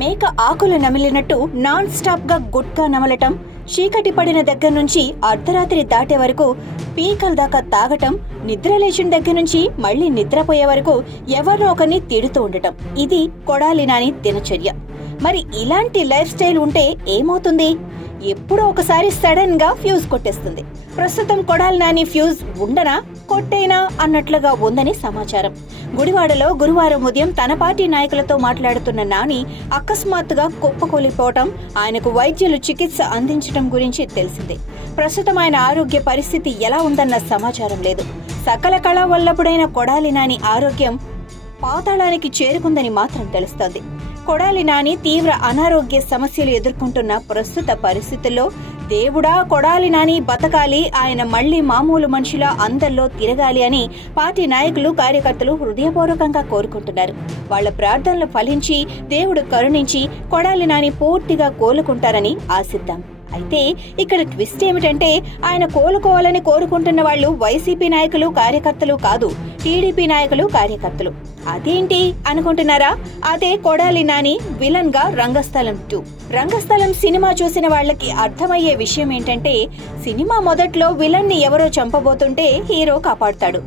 మేక ఆకులు నమిలినట్టు non stop గా గుట్కా నమలటం, చీకటి పడిన దగ్గర నుంచి అర్ధరాత్రి దాటే వరకు పీకల దాకా తాగటం, నిద్ర లేచిన దగ్గర నుంచి మళ్లీ నిద్రపోయే వరకు ఎవరినో ఒకరిని తిడుతూ ఉండటం, ఇది కొడాలి నాని దినచర్య. మరి ఇలాంటి లైఫ్ స్టైల్ ఉంటే ఏమవుతుంది? ఎప్పుడో ఒకసారి సడన్ గా ఫ్యూజ్ కొట్టేస్తుంది. ప్రస్తుతం కొడాలి నాని ఫ్యూజ్ ఉండనా కొట్టేనా అన్నట్లుగా ఉందని సమాచారం. గుడివాడలో గురువారం ఉదయం తన పార్టీ నాయకులతో మాట్లాడుతున్న నాని అకస్మాత్తుగా కుప్పకూలిపోవటం, ఆయనకు వైద్యులు చికిత్స అందించడం గురించి తెలిసిందే. ప్రస్తుతం ఆయన ఆరోగ్య పరిస్థితి ఎలా ఉందన్న సమాచారం లేదు. సకల కళా వల్లభుడైన కొడాలి నాని ఆరోగ్యం పాతాళానికి చేరుకుందని మాత్రం తెలుస్తోంది. కొడాలి నాని తీవ్ర అనారోగ్య సమస్యలు ఎదుర్కొంటున్న ప్రస్తుత పరిస్థితుల్లో దేవుడా కొడాలి నాని బతకాలి, ఆయన మళ్లీ మామూలు మనిషిలా అందరిలో తిరగాలి అని పార్టీ నాయకులు, కార్యకర్తలు హృదయపూర్వకంగా కోరుకుంటున్నారు. వాళ్ల ప్రార్థనలు ఫలించి దేవుడు కరుణించి కొడాలి నాని పూర్తిగా కోలుకుంటారని ఆశిద్దాం. అయితే ఇక్కడ ట్విస్ట్ ఏమిటంటే, ఆయన కోలుకోవాలని కోరుకుంటున్న వాళ్ళు వైసీపీ నాయకులు, కార్యకర్తలు కాదు, టీడీపీ నాయకులు, కార్యకర్తలు. అదేంటి అనుకుంటున్నారా? అదే కొడాలి నాని విలన్ గా రంగస్థలం 2. రంగస్థలం సినిమా చూసిన వాళ్ళకి అర్థమయ్యే విషయం ఏంటంటే, సినిమా మొదట్లో విలన్ ని ఎవరో చంపబోతుంటే హీరో కాపాడుతాడు.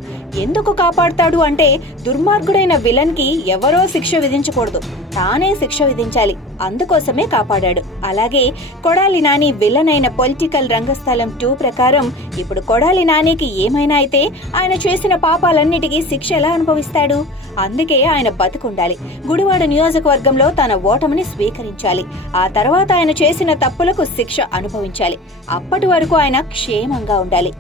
ఎందుకు కాపాడుతాడు అంటే, దుర్మార్గుడైన విలన్ కి ఎవరో శిక్ష విధించకూడదు, తానే శిక్ష విధించాలి, అందుకోసమే కాపాడాడు. అలాగే కొడాలి నాని విలన్ అయిన పొలిటికల్ రంగస్థలం 2 ప్రకారం ఇప్పుడు కొడాలి నానికి ఏమైనా అయితే ఆయన చేసిన పాపాలన్నిటికీ శిక్ష ఎలా అనుభవిస్తాడు? అందుకే ఆయన బతుకుండాలి, గుడివాడ నియోజకవర్గంలో తన ఓటమిని స్వీకరించాలి, ఆ తర్వాత ఆయన చేసిన తప్పులకు శిక్ష అనుభవించాలి. అప్పటి వరకు ఆయన క్షేమంగా ఉండాలి.